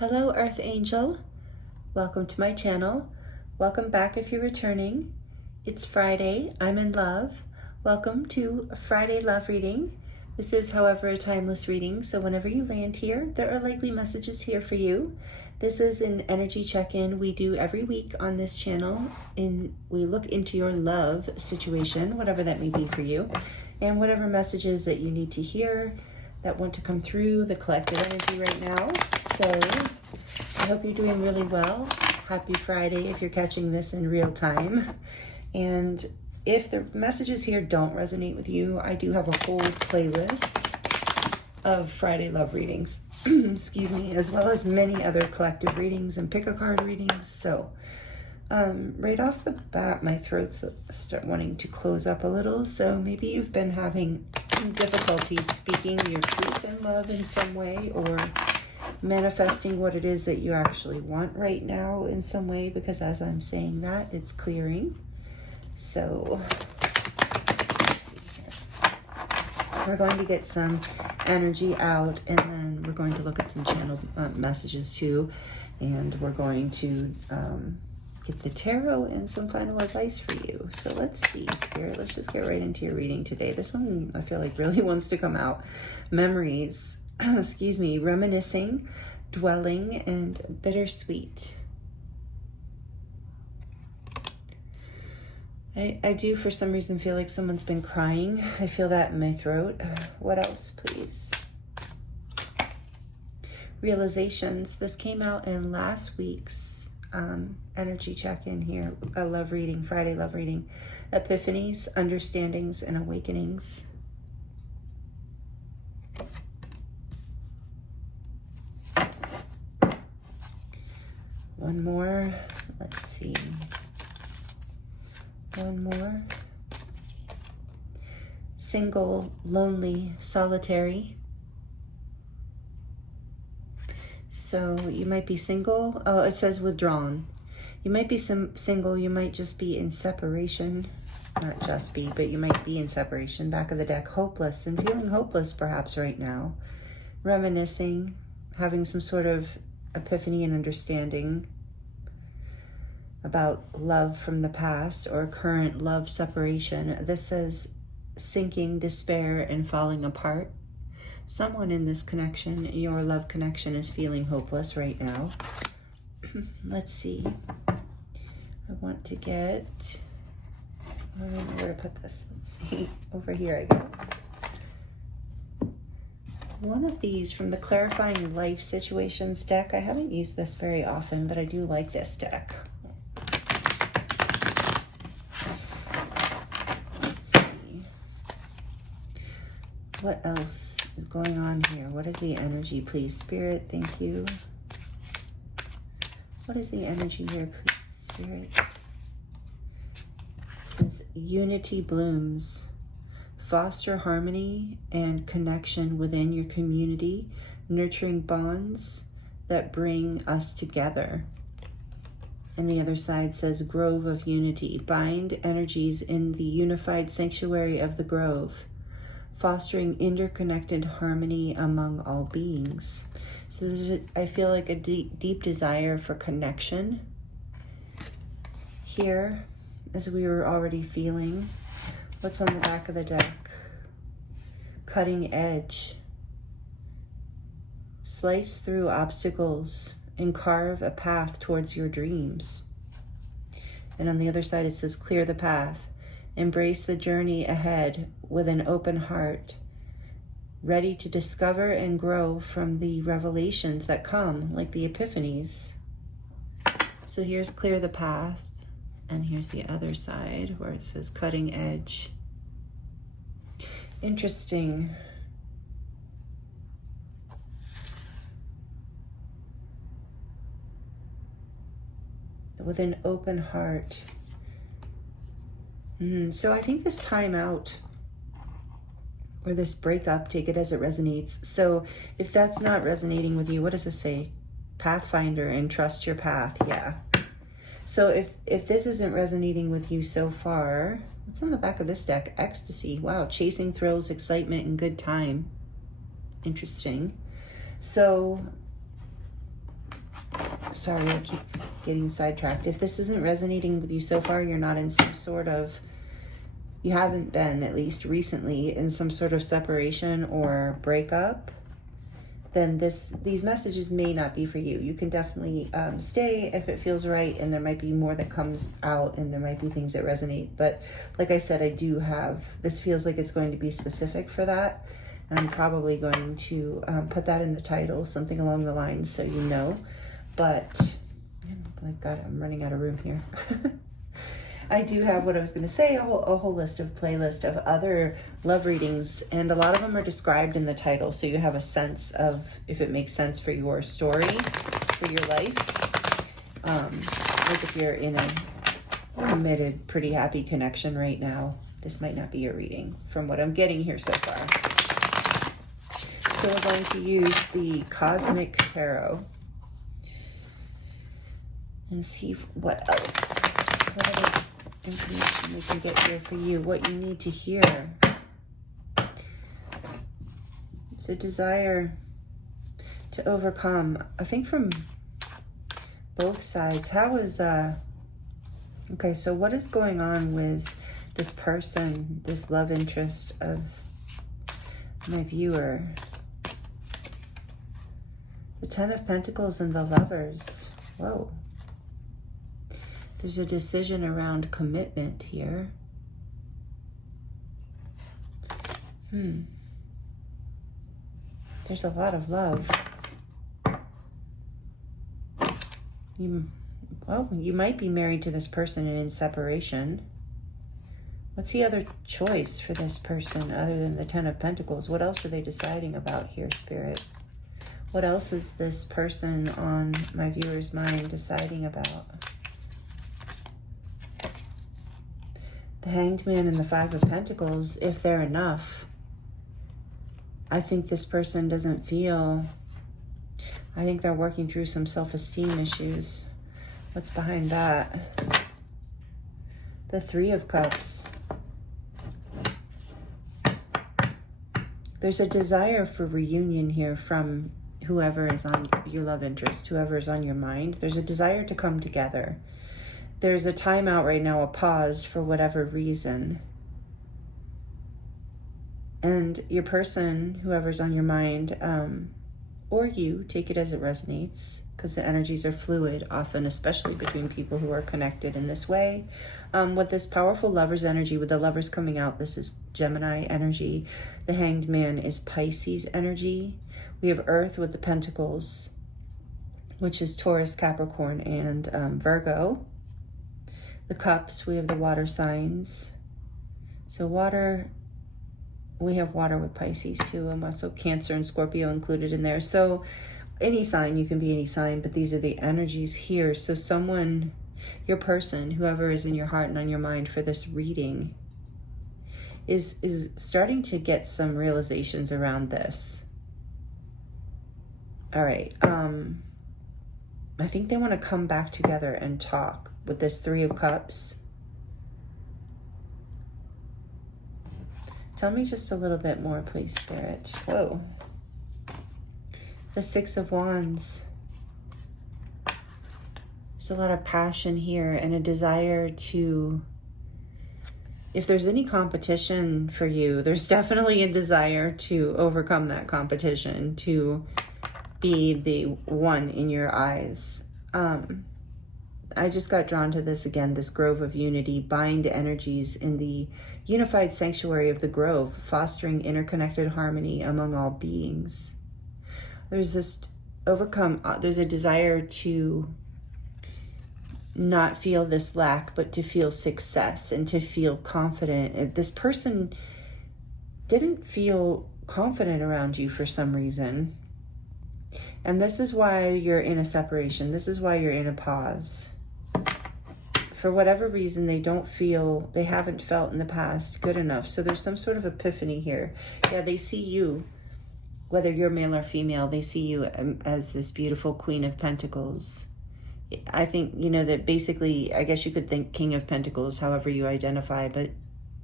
Hello, Earth Angel. Welcome to my channel. Welcome back if you're returning. It's Friday. I'm in love. Welcome to a Friday love reading. This is, however, a timeless reading, so whenever you land here, there are likely messages here for you. This is an energy check-in we do every week on this channel. We look into your love situation, whatever that may be for you, and whatever messages that you need to hear that want to come through the collective energy right now. So I hope you're doing really well. Happy Friday if you're catching this in real time. And if the messages here don't resonate with you, I do have a whole playlist of Friday love readings, excuse me, as well as many other collective readings and pick a card readings. So right off the bat, my throat's start wanting to close up a little. So maybe you've been having difficulties speaking your truth in love in some way, or manifesting what it is that you actually want right now in some way, because as I'm saying that, it's clearing. So let's see here. We're going to get some energy out, and then we're going to look at some channel messages too, and we're going to get the tarot and some final advice for you. So let's see, Spirit, let's just get right into your reading today. This one I feel like really wants to come out. Memories, excuse me, reminiscing, dwelling, and bittersweet. I do for some reason feel like someone's been crying. I feel that in my throat. What else, please? Realizations. This came out in last week's energy check-in here, a love reading, Friday love reading. Epiphanies, understandings, and awakenings. One more. Let's see. One more. Single, lonely, solitary. So you might be single. Oh, it says withdrawn. You might be single. You might just be in separation. Not just be, but you might be in separation. Back of the deck, hopeless and feeling hopeless perhaps right now. Reminiscing, having some sort of epiphany and understanding about love from the past or current love separation. This says sinking, despair, and falling apart. Someone in this connection, your love connection, is feeling hopeless right now. Let's see. I want to get, I don't know where to put this. Let's see, over here, I guess. One of these from the Clarifying Life Situations deck. I haven't used this very often, but I do like this deck. Let's see. What else is going on here? What is the energy, please? Spirit, thank you. What is the energy here, please? Spirit. It says unity blooms. Foster harmony and connection within your community, nurturing bonds that bring us together. And the other side says grove of unity. Bind energies in the unified sanctuary of the grove, fostering interconnected harmony among all beings. So this is, I feel like, a deep desire for connection here, as we were already feeling. What's on the back of the deck? Cutting edge. Slice through obstacles and carve a path towards your dreams. And on the other side it says clear the path. Embrace the journey ahead with an open heart, ready to discover and grow from the revelations that come, like the epiphanies. So here's clear the path, and here's the other side where it says cutting edge. Interesting. With an open heart. So I think this time out, or this breakup, take it as it resonates. So if that's not resonating with you, what does this say? Pathfinder and trust your path. Yeah. So if this isn't resonating with you so far, what's on the back of this deck? Ecstasy. Wow. Chasing thrills, excitement, and good time. Interesting. So sorry, I keep getting sidetracked. If this isn't resonating with you so far, you're not in some sort of, you haven't been, at least recently, in some sort of separation or breakup, then these messages may not be for you. You can definitely stay if it feels right, and there might be more that comes out, and there might be things that resonate. But like I said, I do have, this feels like it's going to be specific for that, and I'm probably going to put that in the title, something along the lines, so you know. But, like God, I'm running out of room here. I do have what I was going to say, a whole playlist of other love readings, and a lot of them are described in the title, so you have a sense of if it makes sense for your story, for your life. Like if you're in a committed, pretty happy connection right now, this might not be your reading from what I'm getting here so far. So we're going to use the Cosmic Tarot and see what else. What other information we can get here for you, what you need to hear. It's a desire to overcome, I think, from both sides. How is okay, so what is going on with this person, this love interest of my viewer? The Ten of Pentacles and the Lovers. Whoa. There's a decision around commitment here. There's a lot of love. You might be married to this person and in separation. What's the other choice for this person other than the Ten of Pentacles? What else are they deciding about here, Spirit? What else is this person on my viewer's mind deciding about? The Hanged Man and the Five of Pentacles, if they're enough. I think this person doesn't feel, I think they're working through some self-esteem issues. What's behind that? The Three of Cups. There's a desire for reunion here from whoever is on your love interest, whoever is on your mind. There's a desire to come together. There's a timeout right now, a pause for whatever reason. And your person, whoever's on your mind, or you, take it as it resonates, because the energies are fluid often, especially between people who are connected in this way. With this powerful Lover's energy, with the Lovers coming out, this is Gemini energy. The Hanged Man is Pisces energy. We have Earth with the Pentacles, which is Taurus, Capricorn, and Virgo. The Cups, we have the water signs. So water, we have water with Pisces too, and also Cancer and Scorpio included in there. So any sign, you can be any sign, but these are the energies here. So someone, your person, whoever is in your heart and on your mind for this reading, is starting to get some realizations around this. All right. I think they want to come back together and talk with this Three of Cups. Tell me just a little bit more, please, Spirit. Whoa. The Six of Wands. There's a lot of passion here and a desire to, if there's any competition for you, there's definitely a desire to overcome that competition, to be the one in your eyes. I just got drawn to this again, this grove of unity, bind energies in the unified sanctuary of the grove, fostering interconnected harmony among all beings. There's this there's a desire to not feel this lack, but to feel success and to feel confident. This person didn't feel confident around you for some reason. And this is why you're in a separation. This is why you're in a pause. For whatever reason, they haven't felt in the past good enough. So there's some sort of epiphany here. Yeah, they see you, whether you're male or female, they see you as this beautiful Queen of Pentacles. I think, that basically, I guess you could think King of Pentacles, however you identify, but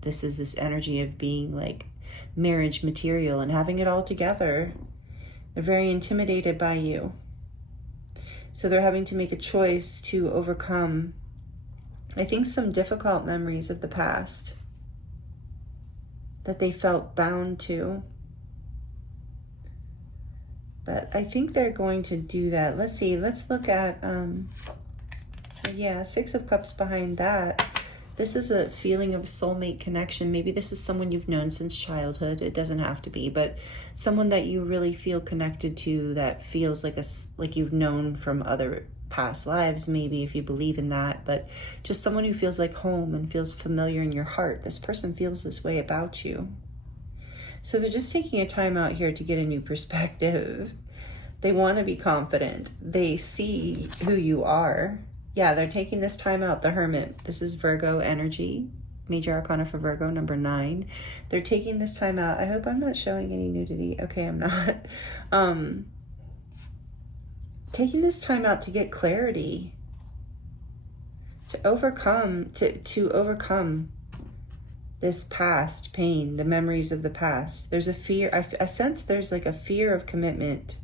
this is this energy of being like marriage material and having it all together. They're very intimidated by you. So they're having to make a choice to overcome, I think, some difficult memories of the past that they felt bound to. But I think they're going to do that. Let's see. Let's look at, yeah, Six of Cups behind that. This is a feeling of soulmate connection. Maybe this is someone you've known since childhood. It doesn't have to be, but someone that you really feel connected to, that feels like you've known from other past lives, maybe, if you believe in that, but just someone who feels like home and feels familiar in your heart. This person feels this way about you. So they're just taking a time out here to get a new perspective. They want to be confident. They see who you are. Yeah, they're taking this time out. The Hermit. This is Virgo energy. Major Arcana for Virgo, number 9. They're taking this time out. I hope I'm not showing any nudity. Okay, I'm not. Taking this time out to get clarity. To overcome this past pain, the memories of the past. There's a fear. I sense there's like a fear of commitment.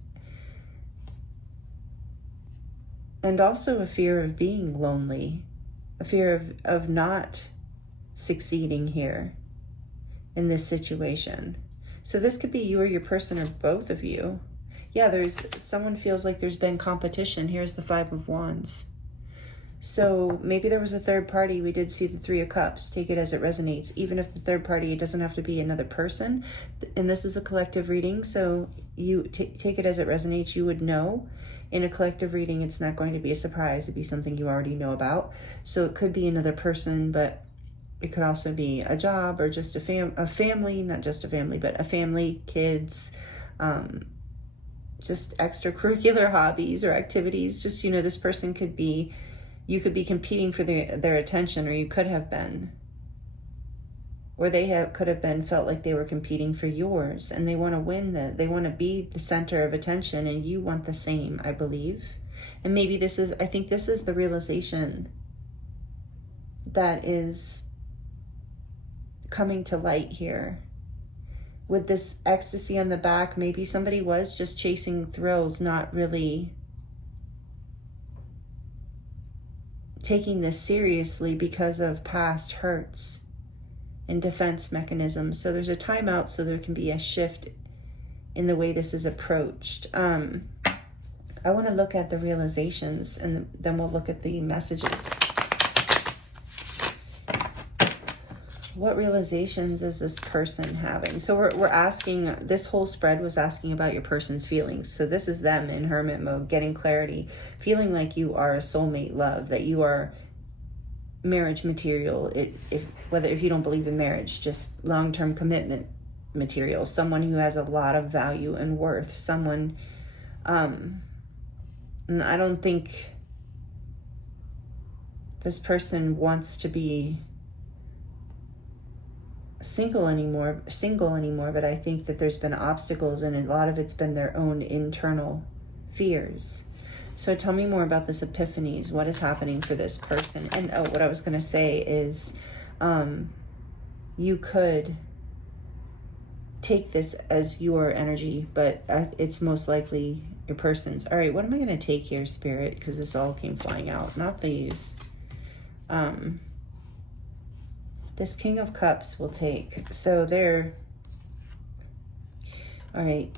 And also a fear of being lonely, a fear of not succeeding here in this situation. So this could be you or your person or both of you. Yeah, someone feels like there's been competition. Here's the Five of Wands. So maybe there was a third party. We did see the Three of Cups. Take it as it resonates. Even if the third party, it doesn't have to be another person. And this is a collective reading, so you take it as it resonates. You would know. In a collective reading, it's not going to be a surprise. It'd be something you already know about. So it could be another person, but it could also be a job or just a family, not just a family, but a family, kids, just extracurricular hobbies or activities. Just, this person could be, you could be competing for their attention, or you could have been. Or could have been felt like they were competing for yours, and they want to win they want to be the center of attention, and you want the same, I believe. And maybe I think this is the realization that is coming to light here. With this ecstasy on the back, maybe somebody was just chasing thrills, not really taking this seriously because of past hurts and defense mechanisms. So there's a timeout, so there can be a shift in the way this is approached. I want to look at the realizations, and then we'll look at the messages. What realizations is this person having? So we're asking, this whole spread was asking about your person's feelings. So this is them in hermit mode, getting clarity, feeling like you are a soulmate love, that you are marriage material, if you don't believe in marriage, just long-term commitment material, someone who has a lot of value and worth, someone, and I don't think this person wants to be single anymore, but I think that there's been obstacles, and a lot of it's been their own internal fears. So tell me more about this epiphanies. What is happening for this person? And what I was going to say is you could take this as your energy, but it's most likely your person's. All right, what am I going to take here, Spirit? Because this all came flying out. Not these. This King of Cups will take. So they're... All right,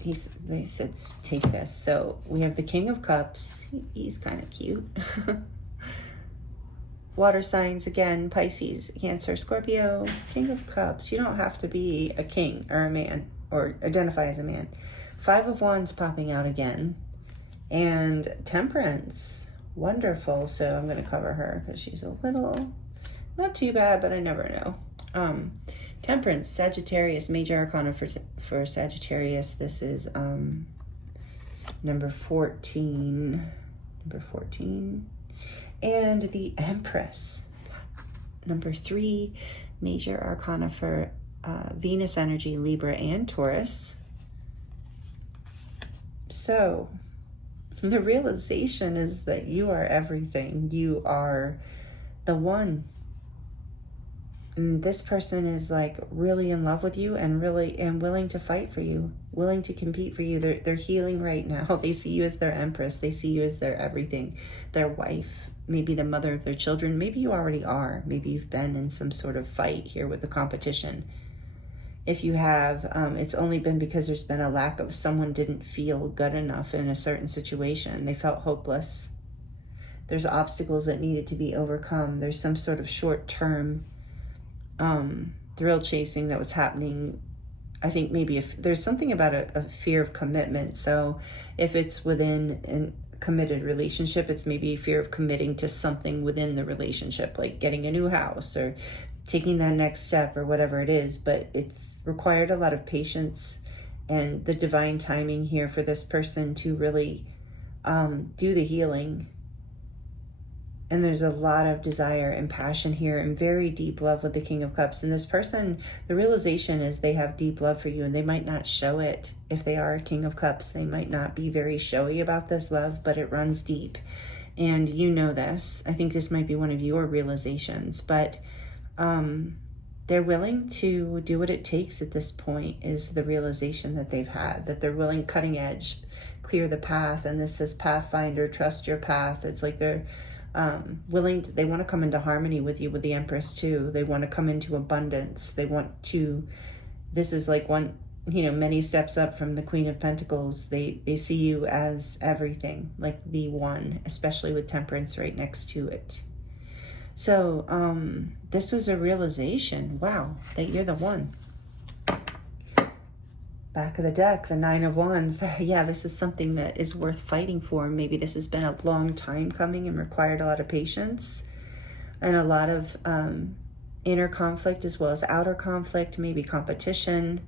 they said take this. So we have the King of Cups. He's kind of cute. Water signs again, Pisces, Cancer, Scorpio, King of Cups. You don't have to be a king or a man or identify as a man. Five of Wands popping out again. And Temperance. Wonderful. So I'm going to cover her because she's a little, not too bad, but I never know. Temperance, Sagittarius, Major Arcana for Sagittarius. This is number 14. And the Empress, number 3, Major Arcana for Venus energy, Libra and Taurus. So the realization is that you are everything. You are the one. And this person is like really in love with you and willing to fight for you, willing to compete for you. They're healing right now. They see you as their empress. They see you as their everything, their wife, maybe the mother of their children. Maybe you already are. Maybe you've been in some sort of fight here with the competition. If you have, it's only been because there's been a lack of, someone didn't feel good enough in a certain situation. They felt hopeless. There's obstacles that needed to be overcome. There's some sort of short-term thrill chasing that was happening. I think maybe if there's something about a fear of commitment. So if it's within a committed relationship, it's maybe a fear of committing to something within the relationship, like getting a new house or taking that next step or whatever it is. But it's required a lot of patience and the divine timing here for this person to really do the healing. And there's a lot of desire and passion here and very deep love with the King of Cups. And this person, the realization is they have deep love for you, and they might not show it. If they are a King of Cups, they might not be very showy about this love, but it runs deep. And you know this. I think this might be one of your realizations, but they're willing to do what it takes at this point, is the realization that they've had, that they're willing, cutting edge, clear the path. And this says Pathfinder, trust your path. It's like they're willing to, they want to come into harmony with you, with the Empress too. They want to come into abundance. They want to, this is like one, many steps up from the Queen of Pentacles. They see you as everything, like the one, especially with Temperance right next to it. So this was a realization, wow, that you're the one. Back of the deck, the Nine of Wands. Yeah, this is something that is worth fighting for. Maybe this has been a long time coming and required a lot of patience and a lot of inner conflict as well as outer conflict, maybe competition.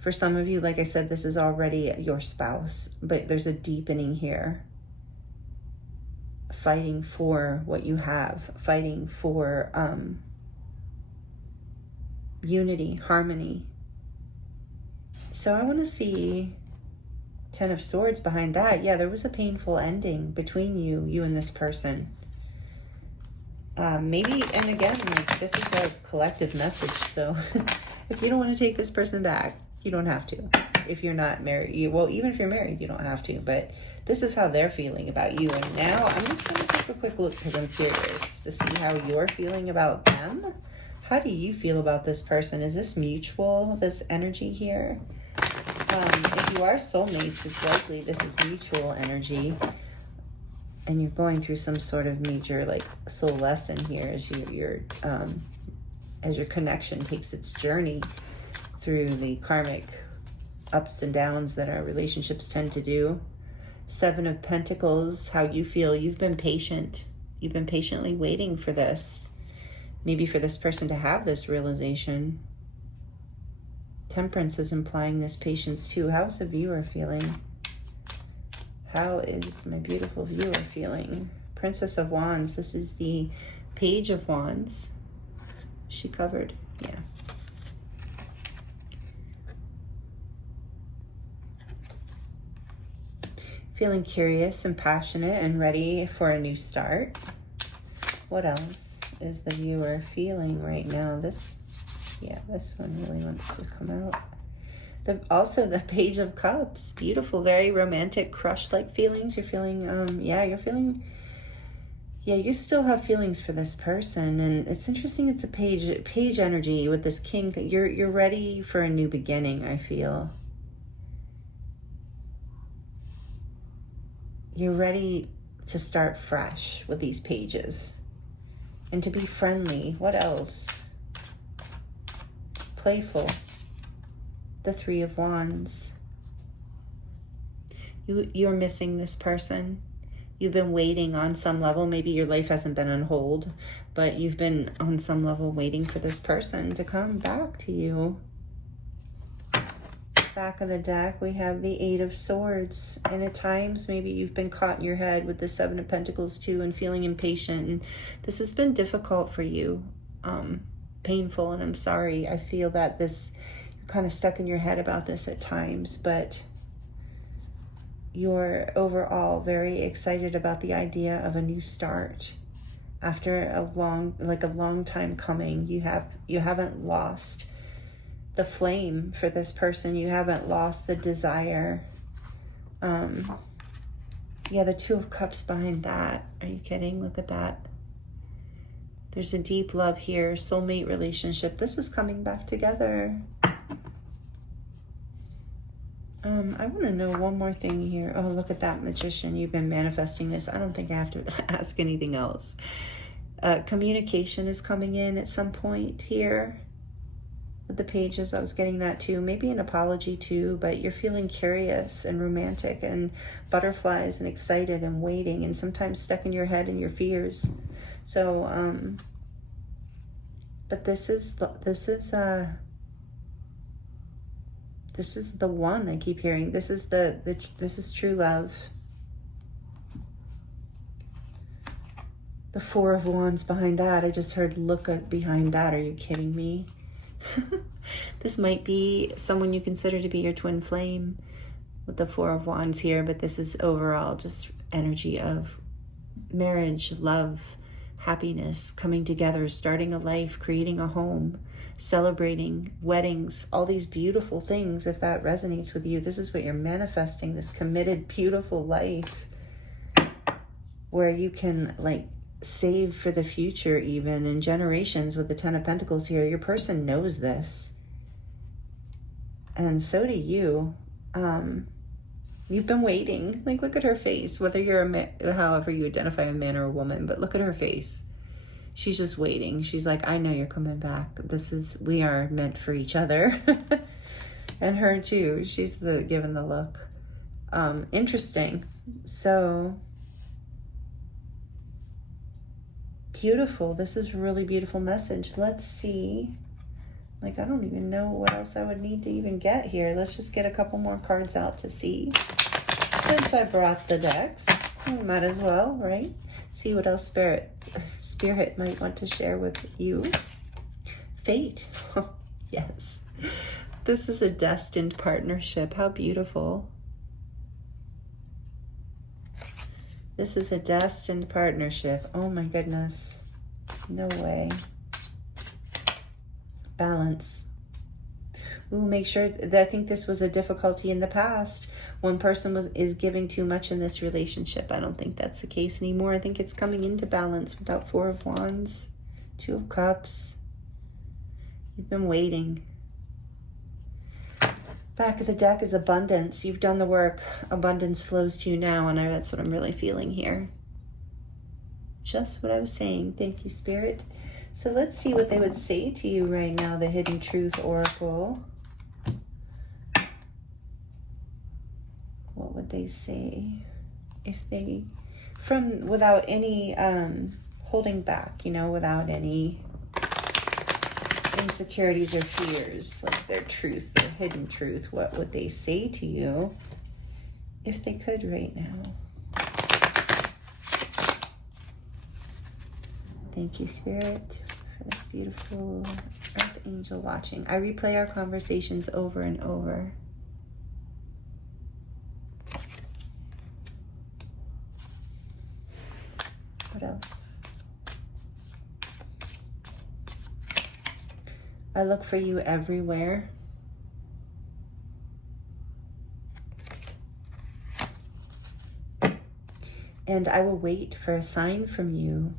For some of you, like I said, this is already your spouse, but there's a deepening here. Fighting for what you have, fighting for unity, harmony. So I want to see Ten of Swords behind that. Yeah, there was a painful ending between you and this person. Maybe, and again, like, this is a collective message. So if you don't want to take this person back, you don't have to. If you're not married, well, even if you're married, you don't have to. But this is how they're feeling about you. And now I'm just going to take a quick look because I'm curious to see how you're feeling about them. How do you feel about this person? Is this mutual, this energy here? If you are soulmates, it's likely this is mutual energy. And you're going through some sort of major like soul lesson here as as your connection takes its journey through the karmic ups and downs that our relationships tend to do. Seven of Pentacles, how you feel. You've been patient. You've been patiently waiting for this. Maybe for this person to have this realization. Temperance is implying this patience too. How's the viewer feeling? How is my beautiful viewer feeling? Princess of Wands. This is the Page of Wands. Is she covered? Yeah. Feeling curious and passionate and ready for a new start. What else is the viewer feeling right now? This one really wants to come out. Also the Page of Cups. Beautiful, very romantic, crush-like feelings. You're feeling, you still have feelings for this person. And it's interesting, it's a page energy with this king. You're ready for a new beginning, I feel. You're ready to start fresh with these pages and to be friendly. What else? Playful. The Three of Wands. You're missing this person. You've been waiting on some level. Maybe your life hasn't been on hold, but you've been on some level waiting for this person to come back to you. Back of the deck, we have the Eight of Swords. And at times, maybe you've been caught in your head with the Seven of Pentacles too and feeling impatient. And this has been difficult for you. Painful, and I'm sorry. I feel that you're kind of stuck in your head about this at times, but you're overall very excited about the idea of a new start. after a long time coming. You haven't lost the flame for this person. You haven't lost the desire. Yeah, the Two of Cups behind that. Are you kidding? Look at that. There's a deep love here, soulmate relationship. This is coming back together. I want to know one more thing here. Oh, look at that, Magician. You've been manifesting this. I don't think I have to ask anything else. Communication is coming in at some point here. With the pages, I was getting that too. Maybe an apology too, but you're feeling curious and romantic and butterflies and excited and waiting and sometimes stuck in your head and your fears. So, but this is the one I keep hearing. This is true love. The Four of Wands behind that. I just heard look at behind that. Are you kidding me? This might be someone you consider to be your twin flame with the Four of Wands here, but this is overall just energy of marriage, love, happiness, coming together, starting a life, creating a home, celebrating weddings, all these beautiful things. If that resonates with you, this is what you're manifesting, this committed, beautiful life where you can like save for the future, even in generations. With the Ten of Pentacles here, your person knows this, and so do you. You've been waiting. Like, look at her face, whether you're a man, however you identify, a man or a woman, but look at her face. She's just waiting. She's like, I know you're coming back. We are meant for each other. And her too. She's giving the look. Interesting. So beautiful. This is a really beautiful message. Let's see. Like, I don't even know what else I would need to even get here. Let's just get a couple more cards out to see. Since I brought the decks, I might as well, right? See what else Spirit might want to share with you. Fate. Yes. This is a destined partnership. How beautiful. This is a destined partnership. Oh my goodness. No way. Balance. Ooh, make sure that, I think this was a difficulty in the past. One person is giving too much in this relationship. I don't think that's the case anymore. I think it's coming into balance without Four of Wands, Two of Cups. You've been waiting. Back of the deck is abundance. You've done the work. Abundance flows to you now, and that's what I'm really feeling here. Just what I was saying. Thank you, Spirit. So let's see what they would say to you right now, the Hidden Truth Oracle. What would they say if they, without any holding back, without any insecurities or fears, like their truth, their hidden truth? What would they say to you if they could right now? Thank you, Spirit, for this beautiful Earth Angel watching. I replay our conversations over and over. What else? I look for you everywhere. And I will wait for a sign from you.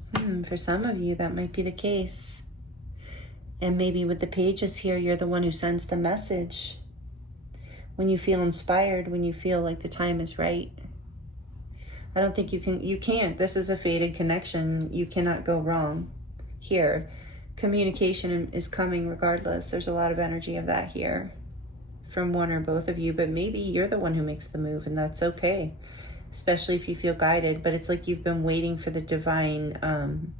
For some of you, that might be the case. And maybe with the pages here, you're the one who sends the message. When you feel inspired, when you feel like the time is right. I don't think you can't. This is a fated connection. You cannot go wrong here. Communication is coming regardless. There's a lot of energy of that here from one or both of you, but maybe you're the one who makes the move, and that's okay. Especially if you feel guided, but it's like you've been waiting for the divine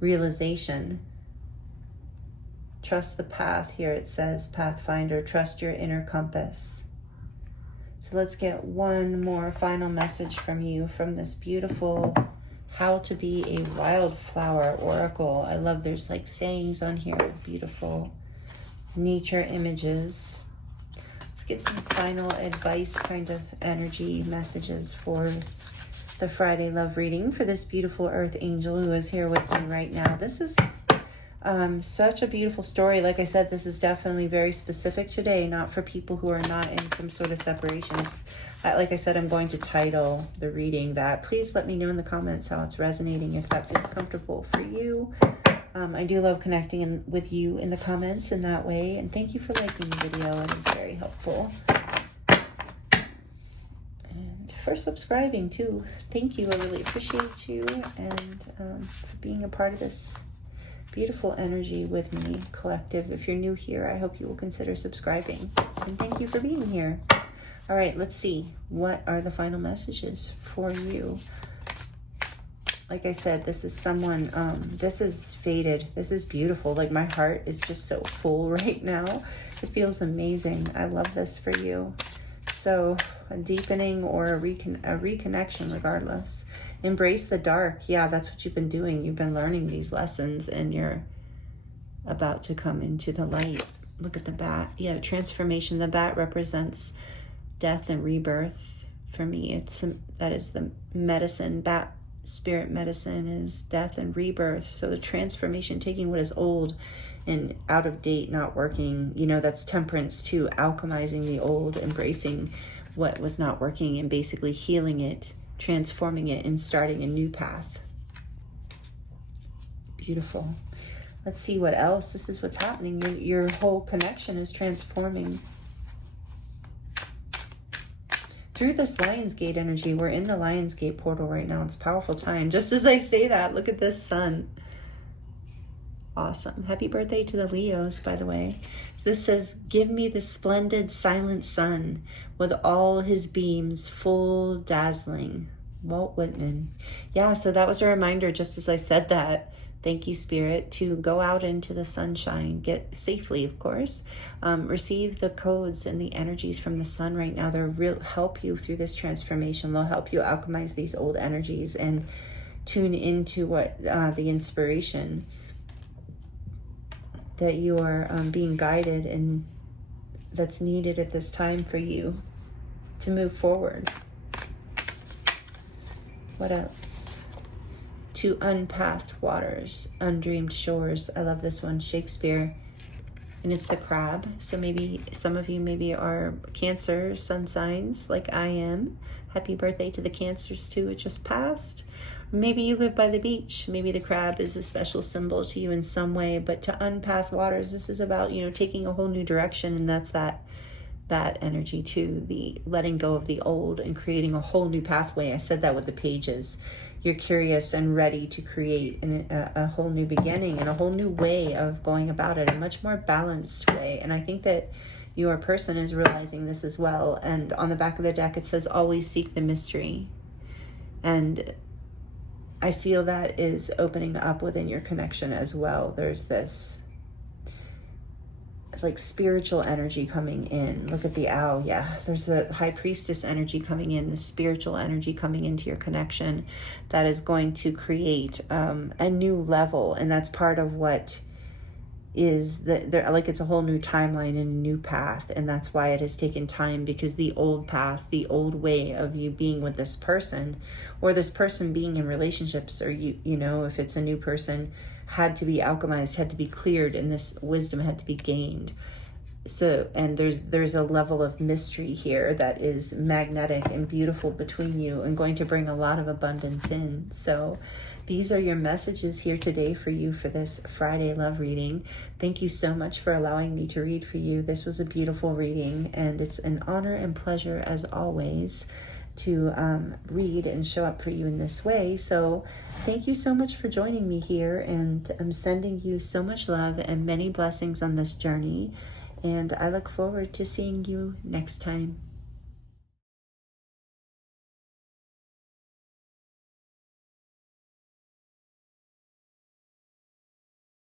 realization. Trust the path here, it says, Pathfinder, trust your inner compass. So let's get one more final message from you from this beautiful How to Be a Wildflower Oracle. I love there's like sayings on here, beautiful nature images. Get some final advice kind of energy messages for the Friday love reading for this beautiful earth angel who is here with me right now. This is such a beautiful story. Like I said, this is definitely very specific today, not for people who are not in some sort of separations. Like I said, I'm going to title the reading that. Please let me know in the comments how it's resonating, if that feels comfortable for you. I do love connecting with you in the comments in that way. And thank you for liking the video. It is very helpful. And for subscribing too. Thank you. I really appreciate you. And for being a part of this beautiful energy with me, collective. If you're new here, I hope you will consider subscribing. And thank you for being here. All right, let's see. What are the final messages for you? Like I said, this is someone, this is faded. This is beautiful. Like, my heart is just so full right now. It feels amazing. I love this for you. So a deepening or a reconnection regardless. Embrace the dark. Yeah, that's what you've been doing. You've been learning these lessons and you're about to come into the light. Look at the bat. Yeah, transformation. The bat represents death and rebirth. For me, that is the medicine. Bat spirit medicine is death and rebirth. So the transformation, taking what is old and out of date, not working, you know, that's temperance too. Alchemizing the old, embracing what was not working and basically healing it, transforming it, and starting a new path. Beautiful. Let's see what else. This is what's happening. Your whole connection is transforming. Through this Lionsgate energy, we're in the Lionsgate portal right now. It's a powerful time. Just as I say that, look at this sun. Awesome. Happy birthday to the Leos, by the way. This says, give me the splendid silent sun with all his beams full dazzling. Walt Whitman. Yeah, so that was a reminder, just as I said that. Thank you, Spirit, to go out into the sunshine, get safely, of course. Receive the codes and the energies from the sun right now. They'll help you through this transformation. They'll help you alchemize these old energies and tune into what the inspiration that you are being guided and that's needed at this time for you to move forward. What else? To unpathed waters, undreamed shores. I love this one, Shakespeare. And it's the crab. So maybe some of you maybe are Cancer sun signs like I am. Happy birthday to the Cancers too. It just passed. Maybe you live by the beach. Maybe the crab is a special symbol to you in some way. But to unpathed waters, this is about, you know, taking a whole new direction. And that's that energy too. The letting go of the old and creating a whole new pathway. I said that with the pages. You're curious and ready to create a whole new beginning and a whole new way of going about it, a much more balanced way. And I think that your person is realizing this as well. And on the back of the deck, it says, always seek the mystery. And I feel that is opening up within your connection as well. There's this like spiritual energy coming in. Look at the owl. Yeah, there's the high priestess energy coming in, the spiritual energy coming into your connection that is going to create a new level. And that's part of what is like it's a whole new timeline and a new path. And that's why it has taken time, because the old path, the old way of you being with this person or this person being in relationships, or you know, if it's a new person, had to be alchemized, had to be cleared, and this wisdom had to be gained. So, and there's a level of mystery here that is magnetic and beautiful between you and going to bring a lot of abundance in. So these are your messages here today for you for this Friday love reading. Thank you so much for allowing me to read for you. This was a beautiful reading, and it's an honor and pleasure as always to read and show up for you in this way. So thank you so much for joining me here, and I'm sending you so much love and many blessings on this journey, and I look forward to seeing you next time.